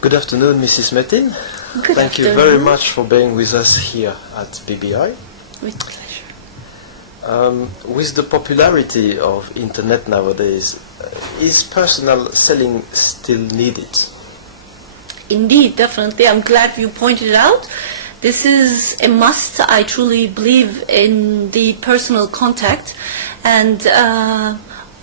Good afternoon, Mrs. Metin. Thank you very much for being with us here at BBI. With pleasure. With the popularity of internet nowadays, is personal selling still needed? Indeed, definitely. I'm glad you pointed it out. This is a must. I truly believe in the personal contact, and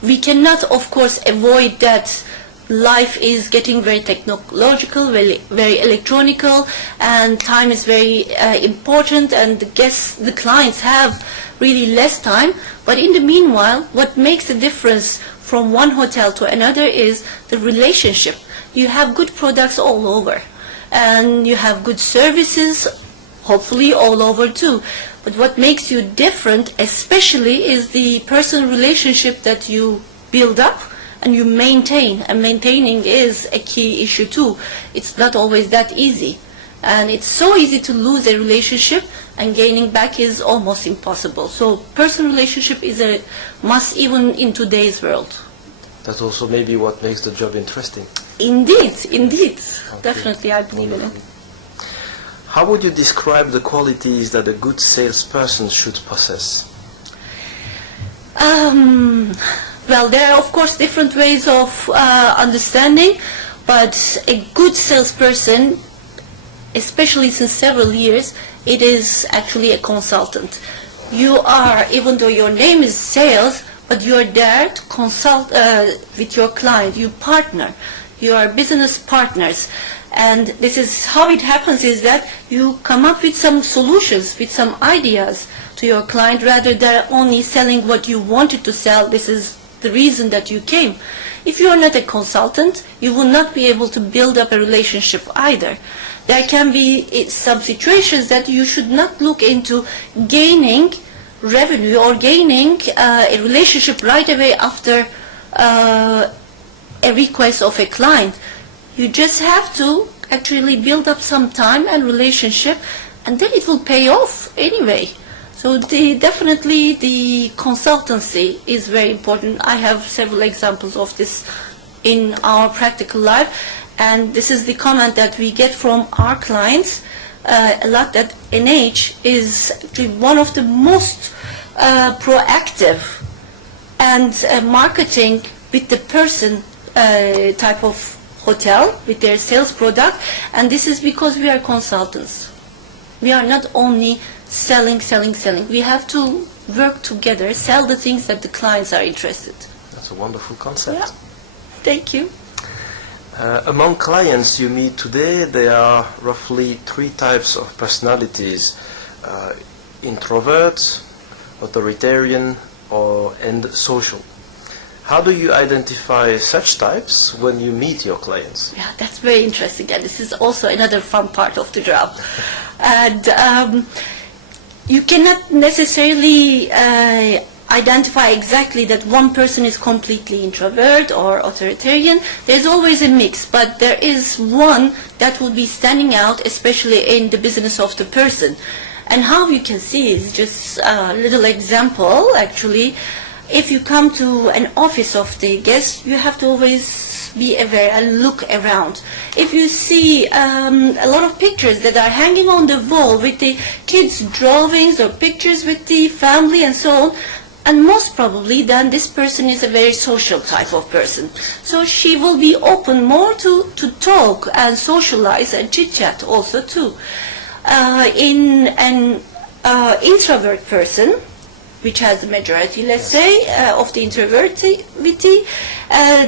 we cannot, of course, avoid that. Life is getting very technological, very electronical, and time is very important, and the clients have really less time. But in the meanwhile, what makes the difference from one hotel to another is the relationship. You have good products all over, and you have good services, hopefully all over too. But what makes you different especially is the personal relationship that you build up and you maintain, and maintaining is a key issue too. It's not always that easy, and it's so easy to lose a relationship, and gaining back is almost impossible. So personal relationship is a must even in today's world. That's also maybe what makes the job interesting. Indeed, indeed. Okay. Definitely I believe in it. How would you describe the qualities that a good salesperson should possess? Well, there are of course different ways of understanding, but a good salesperson, especially since several years, it is actually a consultant. You are, even though your name is sales, but you are there to consult with your client. You partner. You are business partners. And this is how it happens, is that you come up with some solutions, with some ideas to your client, rather than only selling what you wanted to sell. This is the reason that you came. If you are not a consultant, you will not be able to build up a relationship either. There can be some situations that you should not look into gaining revenue or gaining a relationship right away after a request of a client. You just have to actually build up some time and relationship, and then it will pay off anyway. So definitely the consultancy is very important. I have several examples of this in our practical life, and this is the comment that we get from our clients a lot, that NH is one of the most proactive and marketing with the person type of hotel with their sales product, and this is because we are consultants. We are not only selling. We have to work together, sell the things that the clients are interested. That's a wonderful concept. Yeah. Thank you. Among clients you meet today, there are roughly 3 types of personalities: introvert, authoritarian, and social. How do you identify such types when you meet your clients? Yeah, that's very interesting, and this is also another fun part of the job. And you cannot necessarily identify exactly that one person is completely introvert or authoritarian. There's always a mix, but there is one that will be standing out, especially in the business of the person. And how you can see is just a little example, actually. If you come to an office of the guest, you have to always be aware and look around. If you see a lot of pictures that are hanging on the wall with the kids' drawings or pictures with the family and so on, and most probably then this person is a very social type of person. So she will be open more to talk and socialize and chit-chat also too. In an introvert person, which has the majority, let's say, of the introvertivity,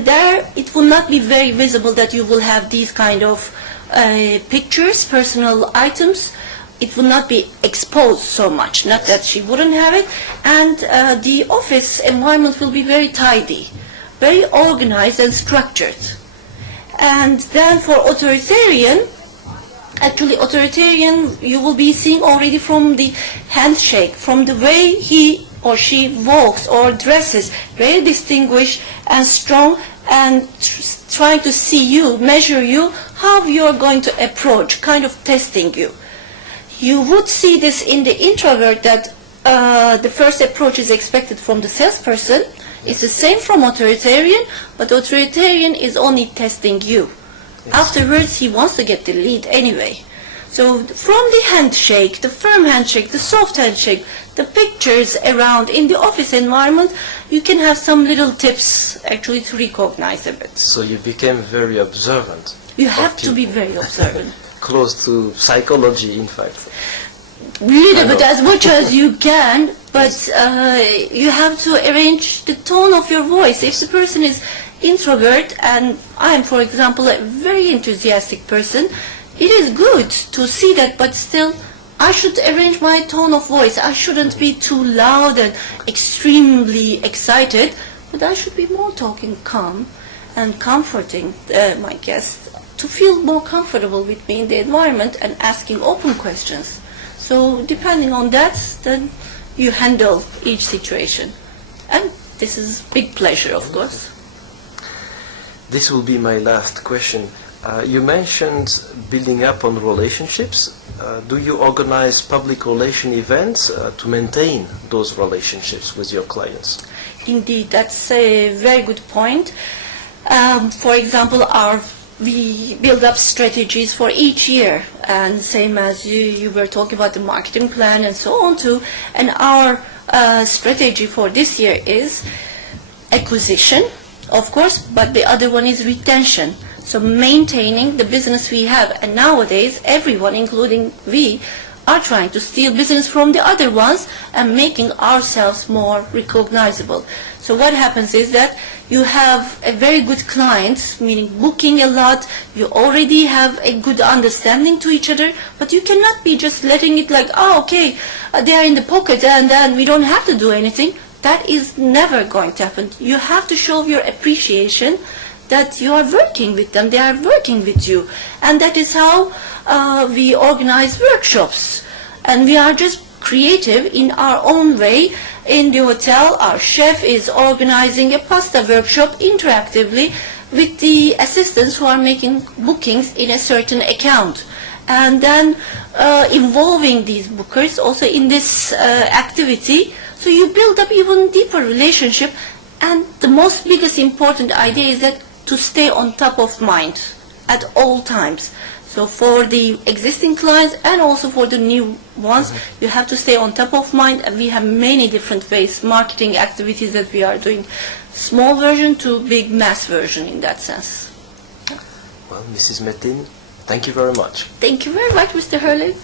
there it will not be very visible that you will have these kind of pictures, personal items. It will not be exposed so much, not that she wouldn't have it, and the office environment will be very tidy, very organized and structured. And then for authoritarian, actually authoritarian you will be seeing already from the handshake, from the way he or she walks or dresses, very distinguished and strong, and trying to see you, measure you, how you are going to approach, kind of testing you. You would see this in the introvert, that the first approach is expected from the salesperson. It's the same from authoritarian, but authoritarian is only testing you. Afterwards, he wants to get the lead anyway. So from the handshake, the firm handshake, the soft handshake, the pictures around in the office environment, you can have some little tips actually to recognize a bit. So you became very observant. You have to be very observant. Close to psychology, in fact. Little bit, as much as you can, but you have to arrange the tone of your voice. If the person is introvert, and I am, for example, a very enthusiastic person, it is good to see that, but still, I should arrange my tone of voice. I shouldn't be too loud and extremely excited, but I should be more talking calm and comforting my guests to feel more comfortable with me in the environment and asking open questions. So depending on that, then you handle each situation. And this is big pleasure, of course. This will be my last question. You mentioned building up on relationships. Do you organize public relation events to maintain those relationships with your clients? Indeed, that's a very good point. For example, we build up strategies for each year, and same as you were talking about the marketing plan and so on too. And our strategy for this year is acquisition, of course, but the other one is retention. So maintaining the business we have. And nowadays, everyone, including we, are trying to steal business from the other ones and making ourselves more recognizable. So what happens is that you have a very good client, meaning booking a lot, you already have a good understanding to each other, but you cannot be just letting it like, oh, okay, they are in the pocket and then we don't have to do anything. That is never going to happen. You have to show your appreciation that you are working with them, they are working with you. And that is how we organize workshops. And we are just creative in our own way. In the hotel, our chef is organizing a pasta workshop interactively with the assistants who are making bookings in a certain account. And then involving these bookers also in this activity. So you build up even deeper relationship. And the most biggest important idea is that to stay on top of mind at all times. So for the existing clients and also for the new ones, you have to stay on top of mind, and we have many different ways, marketing activities that we are doing, small version to big mass version in that sense. Well, Mrs. Metin, thank you very much. Thank you very much, Mr. Hurley.